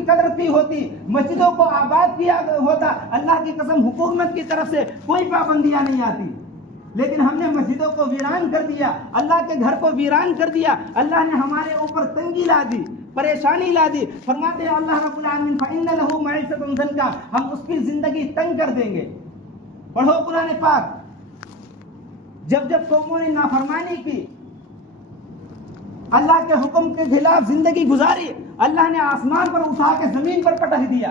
کی قدر کی ہوتی, مسجدوں کو آباد کیا ہوتا, اللہ کی قسم حکومت کی طرف سے کوئی پابندیاں نہیں آتی. لیکن ہم نے مسجدوں کو ویران کر دیا, اللہ کے گھر کو ویران کر دیا. اللہ نے ہمارے اوپر تنگی لا دی, پریشانی لا دی. فرماتے ہیں اللہ رب العالمین فَإِنَّ لَهُ مَعِيشَةً ضَنكًا, ہم اس کی زندگی تنگ کر دیں گے. پڑھو قرآن پاک. جب جب قوموں نے نافرمانی کی, اللہ کے حکم کے خلاف زندگی گزاری, اللہ نے آسمان پر اٹھا کے زمین پر پٹک دیا.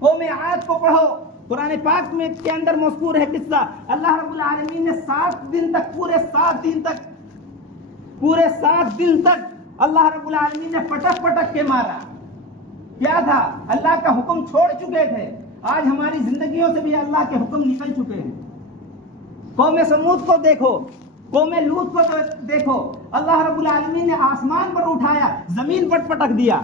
قوم عاد کو پڑھو, قرآن پاک میں کے اندر مذکور ہے قصہ. اللہ رب العالمین نے 7 دن تک, پورے 7 دن تک اللہ رب العالمین نے پٹک پٹک کے مارا. کیا تھا؟ اللہ کا حکم چھوڑ چکے تھے. آج ہماری زندگیوں سے بھی اللہ کے حکم نکل چکے ہیں. قوم سمود کو دیکھو, قوم لوط کو دیکھو, اللہ رب العالمین نے آسمان پر اٹھایا, زمین پر پٹک دیا.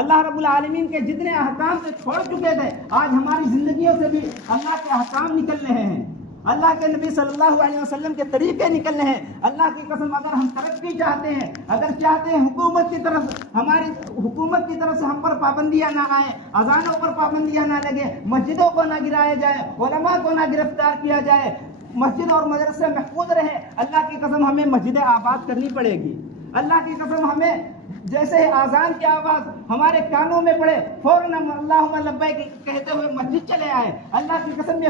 اللہ رب العالمین کے جتنے احکام سے چھوڑ چکے تھے, آج ہماری زندگیوں سے بھی اللہ کے احکام نکل رہے ہیں, اللہ کے نبی صلی اللہ علیہ وسلم کے طریقے نکل رہے ہیں. اللہ کی قسم اگر ہم ترقی چاہتے ہیں, اگر چاہتے ہیں حکومت کی طرف, ہماری حکومت کی طرف سے ہم پر پابندیاں نہ آئیں, اذانوں پر پابندیاں نہ لگے, مسجدوں کو نہ گرایا جائے, علماء کو نہ گرفتار کیا جائے, مسجد اور مدرسے محفوظ رہے, اللہ کی قسم ہمیں مسجدیں آباد کرنی پڑے گی. اللہ کی قسم ہمیں جیسے آذان کی آواز ہمارے کانوں میں پڑے, فوراً اللہم لبیک کہتے ہوئے مسجد چلے آئے. اللہ کی قسم